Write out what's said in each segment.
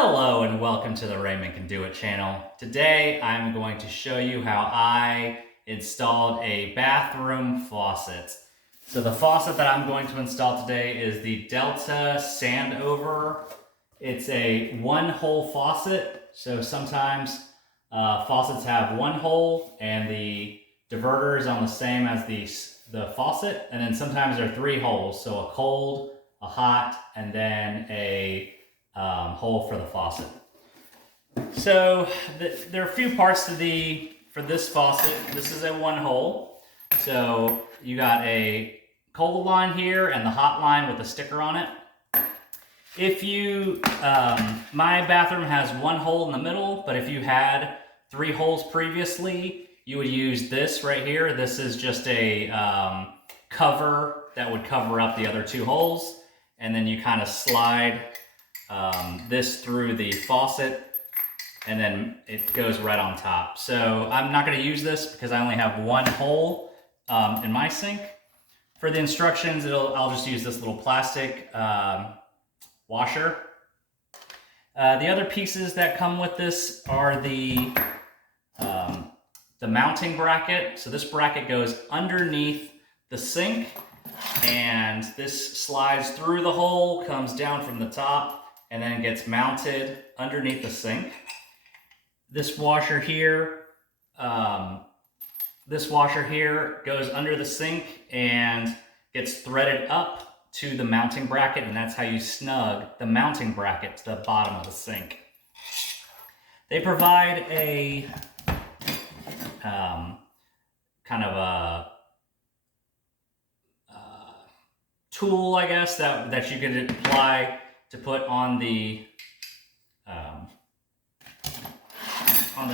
Hello and welcome to the Raymond Can Do It channel. Today I'm going to show you how I installed a bathroom faucet. So the faucet that I'm going to install today is the Delta Sandover. It's a one-hole faucet. So sometimes faucets have one hole and the diverter is on the same as the faucet. And then sometimes there are three holes. So a cold, a hot, and then a hole for the faucet. So there are a few parts for this faucet. This is a one hole. So you got a cold line here and the hot line with a sticker on it. If you, my bathroom has one hole in the middle, but if you had three holes previously, you would use this right here. This is just a cover that would cover up the other two holes. And then you kind of slide this through the faucet and then it goes right on top. So I'm not going to use this because I only have one hole in my sink. For the instructions, I'll just use this little plastic washer. The other pieces that come with this are the mounting bracket. So this bracket goes underneath the sink and this slides through the hole, comes down from the top, and then gets mounted underneath the sink. This washer here goes under the sink and gets threaded up to the mounting bracket, and that's how you snug the mounting bracket to the bottom of the sink. They provide a kind of a tool, I guess, that you could apply to put on the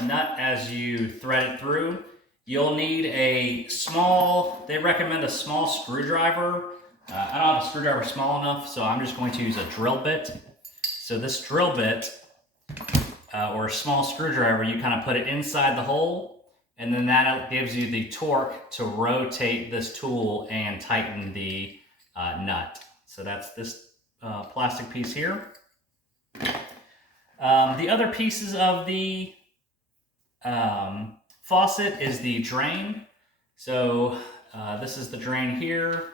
nut as you thread it through. You'll need they recommend a small screwdriver. I don't have a screwdriver small enough, so I'm just going to use a drill bit. So this drill bit, or a small screwdriver, you kind of put it inside the hole, and then that gives you the torque to rotate this tool and tighten the nut. So that's this plastic piece here. The other pieces of the faucet is the drain. So this is the drain here,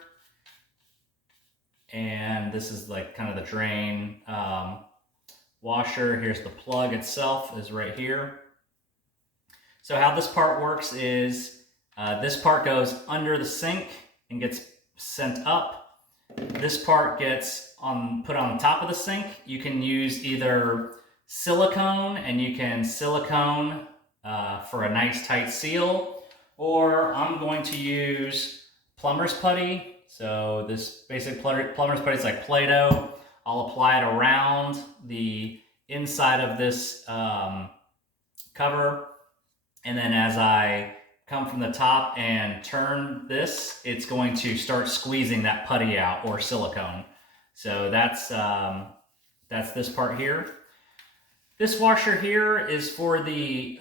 and this is like kind of the drain washer. Here's the plug itself is right here. So how this part works is this part goes under the sink and gets sent up. This part gets put on top of the sink. You can use either silicone, and you can silicone for a nice tight seal, or I'm going to use Plumbers Putty. So this basic Plumbers Putty is like Play-Doh. I'll apply it around the inside of this cover, and then as I come from the top and turn this, it's going to start squeezing that putty out, or silicone. So that's this part here. This washer here is for the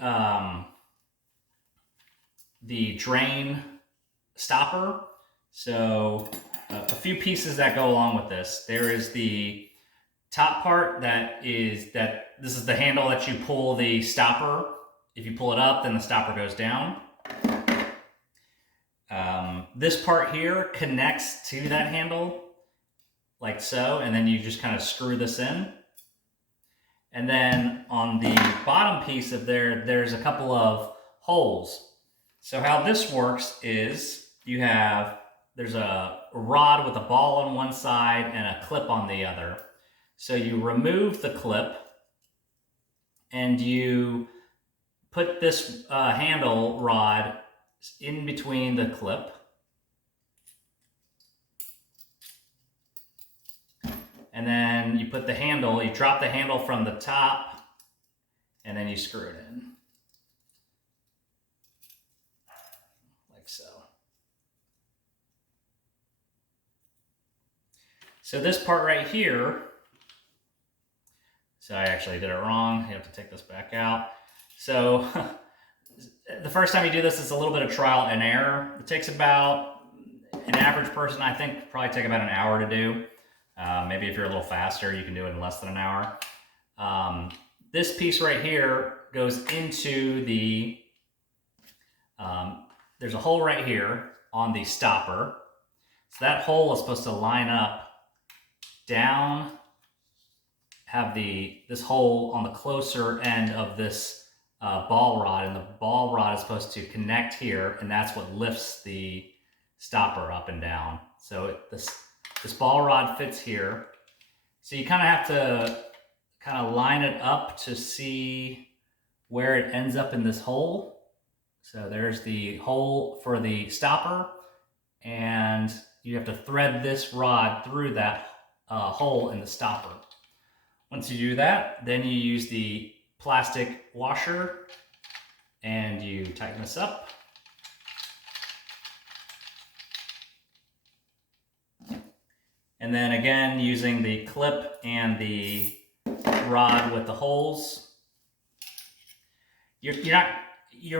drain stopper. So a few pieces that go along with this. There is the top part this is the handle that you pull the stopper. If you pull it up, then the stopper goes down. This part here connects to that handle like so, and then you just kind of screw this in. And then on the bottom piece of there's a couple of holes. So how this works is there's a rod with a ball on one side and a clip on the other. So you remove the clip and you put this handle rod in between the clip. And then you put you drop the handle from the top, and then you screw it in. Like so. So this part right here, so I actually did it wrong. You have to take this back out. So the first time you do this, it's a little bit of trial and error. It takes about, an average person, I think, probably take about an hour to do. Maybe if you're a little faster, you can do it in less than an hour. this piece right here goes into the, there's a hole right here on the stopper. So that hole is supposed to line up down, have this hole on the closer end of this ball rod, and the ball rod is supposed to connect here, and that's what lifts the stopper up and down. So this ball rod fits here. So you kind of have to kind of line it up to see where it ends up in this hole. So there's the hole for the stopper, and you have to thread this rod through that hole in the stopper. Once you do that, then you use the plastic washer and you tighten this up. And then again, using the clip and the rod with the holes, you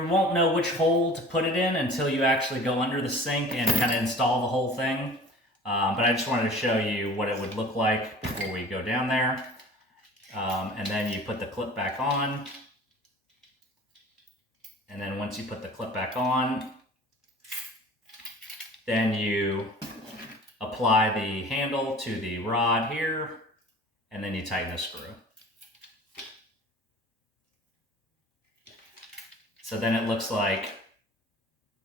won't know which hole to put it in until you actually go under the sink and kind of install the whole thing. But I just wanted to show you what it would look like before we go down there. And then you put the clip back on. And then once you put the clip back on, then you apply the handle to the rod here, and then you tighten the screw. So then it looks like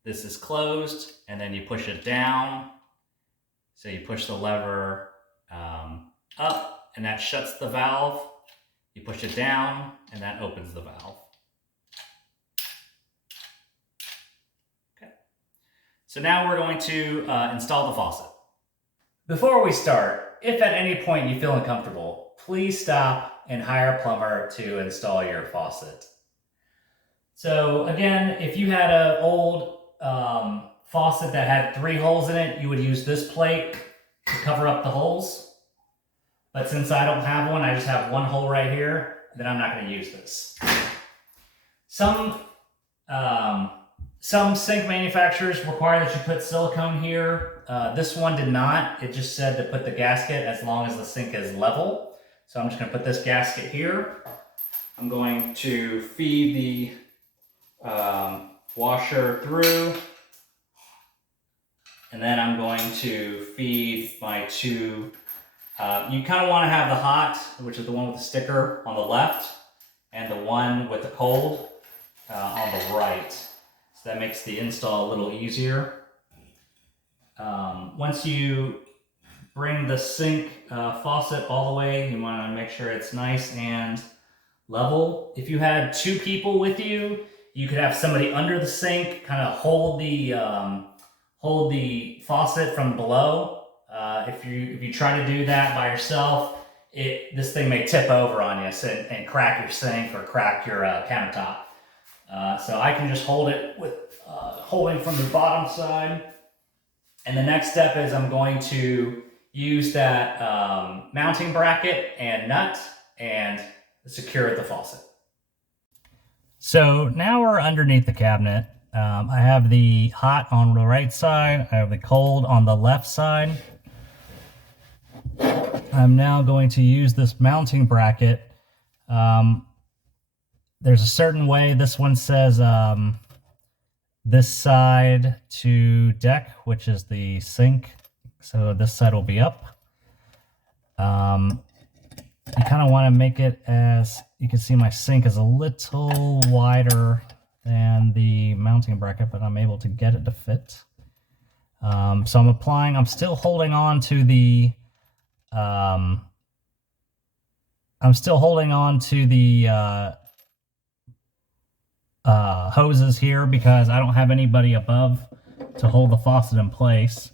this is closed, and then you push it down. So you push the lever up, and that shuts the valve. You push it down, and that opens the valve. Okay. So now we're going to install the faucet. Before we start, if at any point you feel uncomfortable, please stop and hire a plumber to install your faucet. So again, if you had an old faucet that had 3 holes in it, you would use this plate to cover up the holes. But since I don't have one, I just have 1 hole right here, then I'm not going to use this. Some sink manufacturers require that you put silicone here. This one did not. It just said to put the gasket as long as the sink is level. So I'm just going to put this gasket here. I'm going to feed the washer through, and then I'm going to feed my 2. You kind of want to have the hot, which is the one with the sticker, on the left, and the one with the cold on the right. So that makes the install a little easier. Once you bring the sink faucet all the way, you want to make sure it's nice and level. If you had 2 people with you, you could have somebody under the sink kind of hold the faucet from below. If you try to do that by yourself, this thing may tip over on you and crack your sink or crack your countertop. So I can just hold it with holding from the bottom side. And the next step is I'm going to use that mounting bracket and nut and secure the faucet. So now we're underneath the cabinet. I have the hot on the right side. I have the cold on the left side. I'm now going to use this mounting bracket. There's a certain way. This one says this side to deck, which is the sink. So this side will be up. You kind of want to make it, as you can see, my sink is a little wider than the mounting bracket, but I'm able to get it to fit. So I'm still holding on to the hoses here because I don't have anybody above to hold the faucet in place.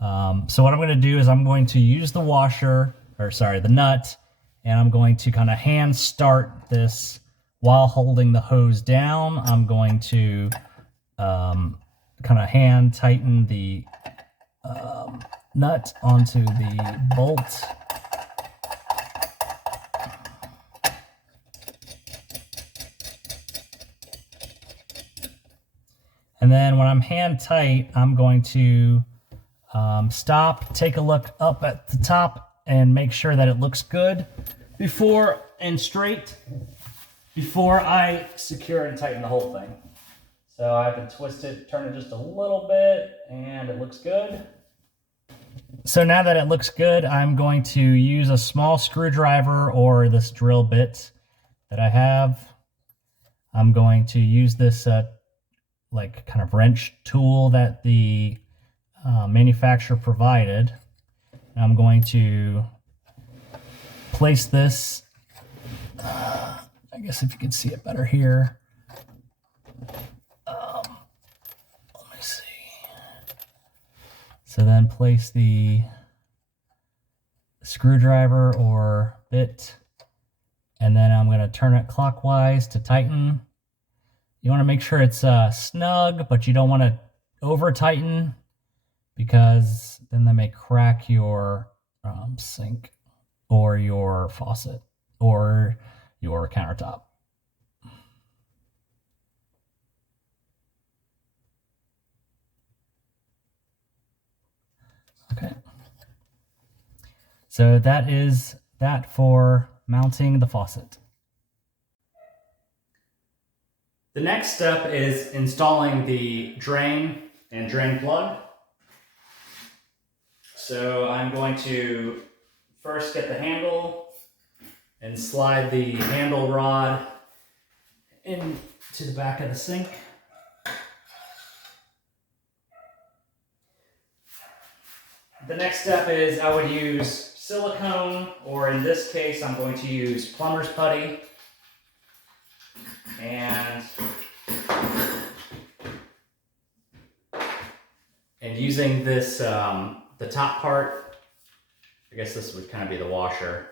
So what I'm going to do is I'm going to use the the nut, and I'm going to kind of hand start this while holding the hose down. I'm going to kind of hand tighten the nut onto the bolt. And then when I'm hand tight, I'm going to stop, take a look up at the top, and make sure that it looks good before and straight before I secure and tighten the whole thing. So I can twist it, turn it just a little bit, and it looks good. So now that it looks good, I'm going to use a small screwdriver or this drill bit that I have. I'm going to use this like kind of wrench tool that the manufacturer provided. And I'm going to place this, I guess if you can see it better here. Let me see. So then place the screwdriver or bit, and then I'm going to turn it clockwise to tighten. You want to make sure it's snug, but you don't want to over tighten because then that may crack your sink or your faucet or your countertop. Okay. So that is that for mounting the faucet. The next step is installing the drain and drain plug. So I'm going to first get the handle and slide the handle rod into the back of the sink. The next step is I would use silicone, or in this case I'm going to use Plumbers Putty. And using this, the top part, I guess this would kind of be the washer.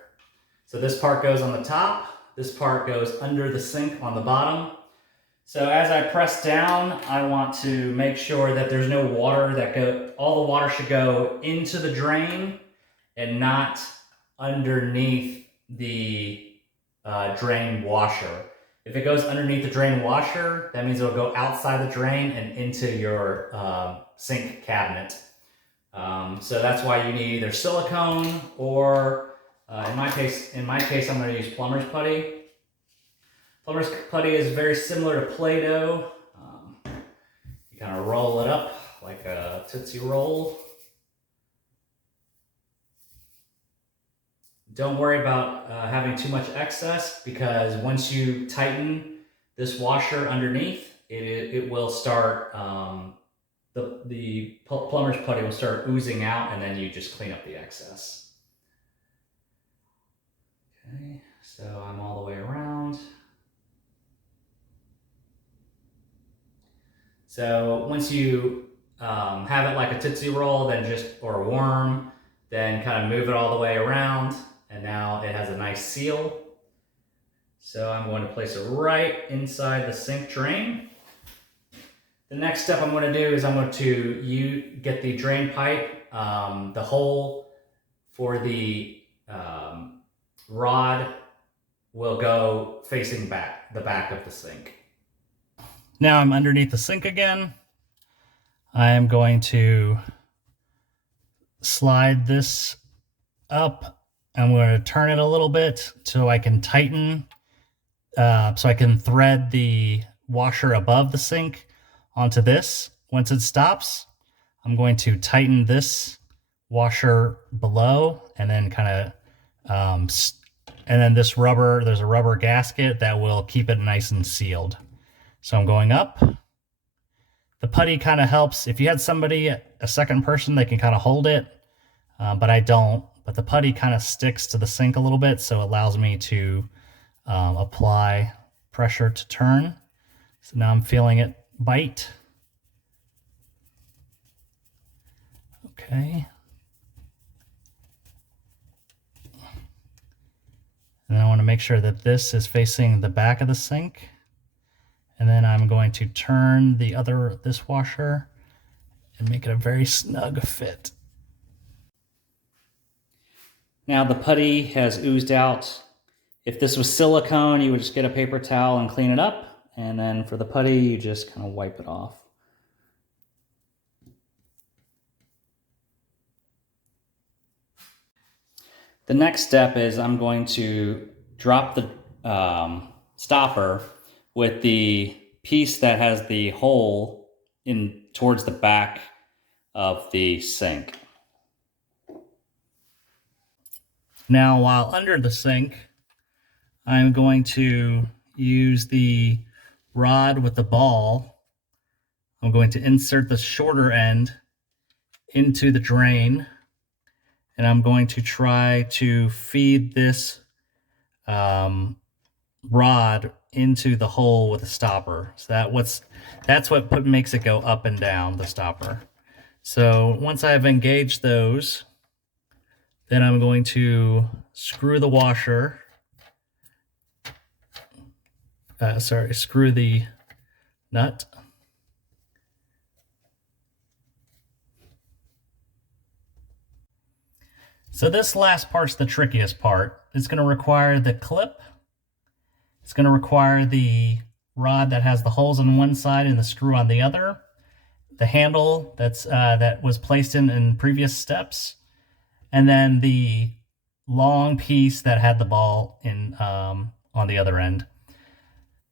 So this part goes on the top, this part goes under the sink on the bottom. So as I press down, I want to make sure that there's no water all the water should go into the drain and not underneath the drain washer. If it goes underneath the drain washer, that means it'll go outside the drain and into your sink cabinet. So that's why you need either silicone or, in my case, I'm going to use Plumbers Putty. Plumbers Putty is very similar to Play-Doh. You kind of roll it up like a Tootsie Roll. Don't worry about having too much excess, because once you tighten this washer underneath, it will start, the plumber's putty will start oozing out, and then you just clean up the excess. Okay, so I'm all the way around. So once you have it like a Tootsie Roll, or a worm, then kind of move it all the way around, and now it has a nice seal. So I'm going to place it right inside the sink drain. The next step I'm going to do is I'm going to get the drain pipe, the hole for the rod will go facing the back of the sink. Now I'm underneath the sink again. I am going to slide this up. I'm going to turn it a little bit so I can tighten, so I can thread the washer above the sink onto this. Once it stops, I'm going to tighten this washer below, and then kind of, and then there's a rubber gasket that will keep it nice and sealed. So I'm going up. The putty kind of helps. If you had a second person, they can kind of hold it, but I don't. But the putty kind of sticks to the sink a little bit, so it allows me to apply pressure to turn. So now I'm feeling it bite. Okay. And I want to make sure that this is facing the back of the sink. And then I'm going to turn this washer and make it a very snug fit. Now the putty has oozed out. If this was silicone, you would just get a paper towel and clean it up. And then for the putty, you just kind of wipe it off. The next step is I'm going to drop the stopper with the piece that has the hole in towards the back of the sink. Now, while under the sink, I'm going to use the rod with the ball. I'm going to insert the shorter end into the drain, and I'm going to try to feed this rod into the hole with a stopper. So that's what makes it go up and down, the stopper. So once I've engaged those, then I'm going to screw the washer. Screw the nut. So this last part's the trickiest part. It's going to require the clip. It's going to require the rod that has the holes on one side and the screw on the other. The handle that was placed in previous steps. And then the long piece that had the ball in on the other end.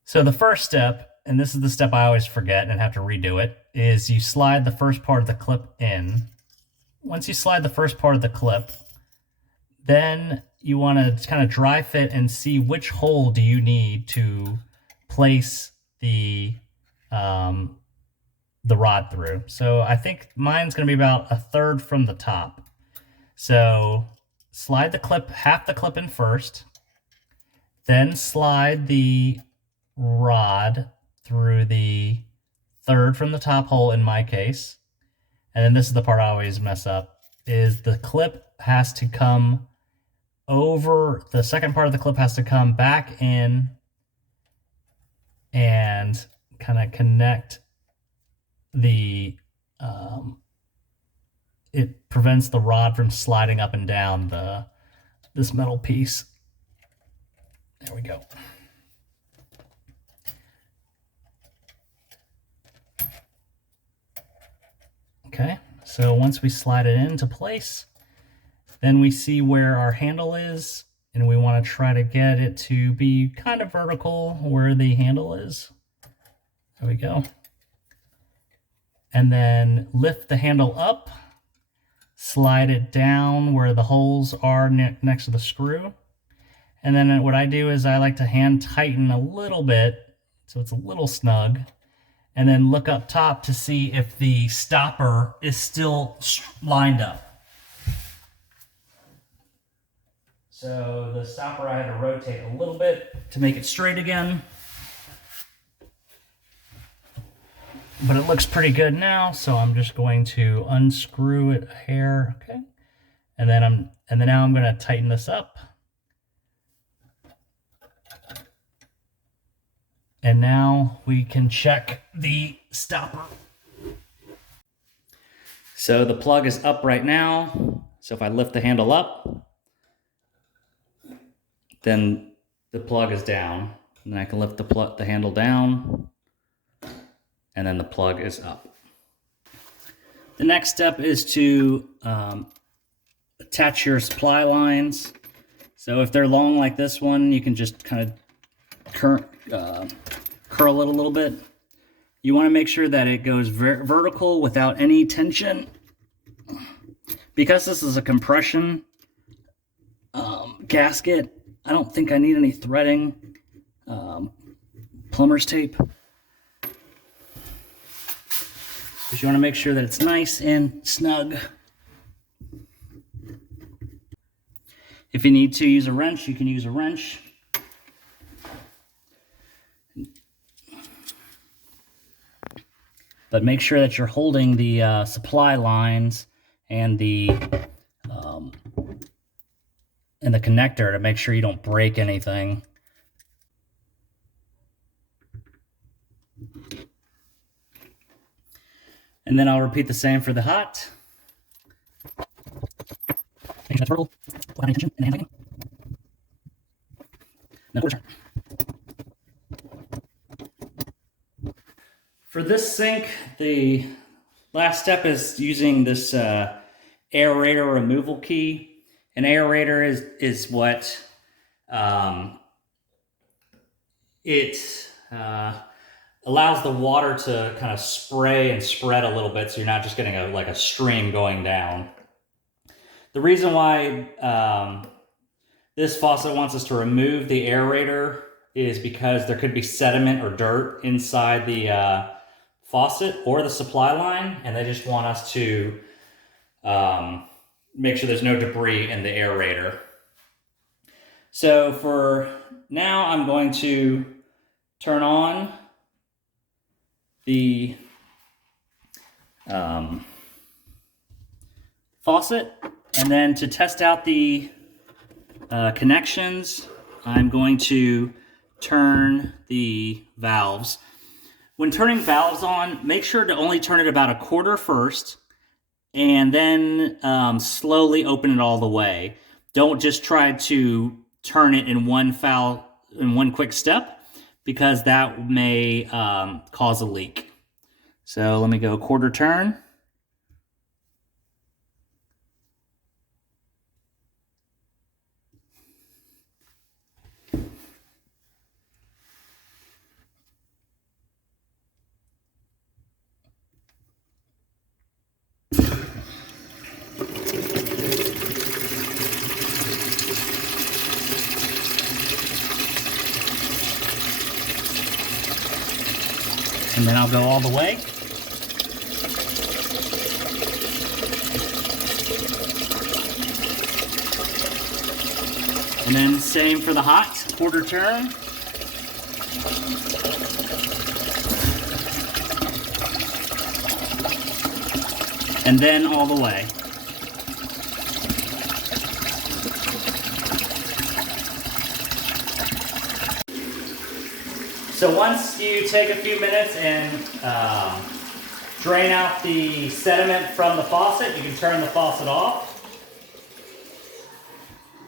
So the first step, and this is the step I always forget and have to redo it, is you slide the first part of the clip in. Once you slide the first part of the clip, then you want to kind of dry fit and see which hole do you need to place the rod through. So I think mine's going to be about 1/3 from the top. So slide the clip, half the clip in first, then slide the rod through the 1/3 from the top hole in my case. And then this is the part I always mess up, is the clip has to come over, the second part of the clip has to come back in and kind of connect the, it prevents the rod from sliding up and down this metal piece. There we go. Okay, so once we slide it into place, then we see where our handle is, and we want to try to get it to be kind of vertical where the handle is. There we go. And then lift the handle up, slide it down where the holes are next to the screw. And then what I do is I like to hand tighten a little bit so it's a little snug, and then look up top to see if the stopper is still lined up. So the stopper I had to rotate a little bit to make it straight again. But it looks pretty good now, so I'm just going to unscrew it a hair, okay? And then now I'm going to tighten this up. And now we can check the stopper. So the plug is up right now. So if I lift the handle up, then the plug is down. And then I can lift the handle down, and then the plug is up. The next step is to attach your supply lines. So if they're long like this one, you can just kind of curl it a little bit. You want to make sure that it goes vertical without any tension. Because this is a compression gasket, I don't think I need any threading, plumber's tape. Because you want to make sure that it's nice and snug. If you need to use a wrench, you can use a wrench. But make sure that you're holding the supply lines and the connector to make sure you don't break anything. And then I'll repeat the same for the hot. Make sure that's vertical, without any tension in the hand tightening. Now quarter turn. For this sink, the last step is using this Aerator Removal key. An aerator is what It allows the water to kind of spray and spread a little bit, so you're not just getting like a stream going down. The reason why this faucet wants us to remove the aerator is because there could be sediment or dirt inside the faucet or the supply line, and they just want us to make sure there's no debris in the aerator. So for now, I'm going to turn on the faucet, and then to test out the connections, I'm going to turn the valves. When turning valves on, make sure to only turn it about a quarter first, and then slowly open it all the way. Don't just try to turn it in one quick step, because that may cause a leak. So let me go quarter turn. And then I'll go all the way. And then same for the hot, quarter turn. And then all the way. So once you take a few minutes and drain out the sediment from the faucet, you can turn the faucet off.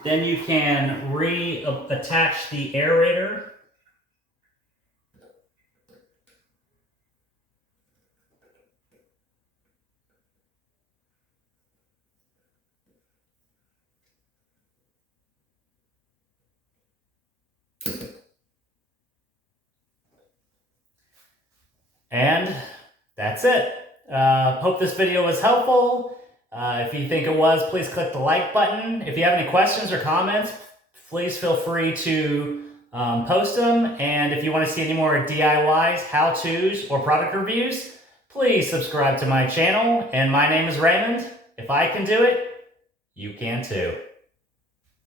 Then you can reattach the aerator. And that's it. Hope this video was helpful. If you think it was, please click the like button. If you have any questions or comments, please feel free to post them. And if you want to see any more DIYs, how-tos, or product reviews, please subscribe to my channel. And my name is Raymond. If I can do it, you can too.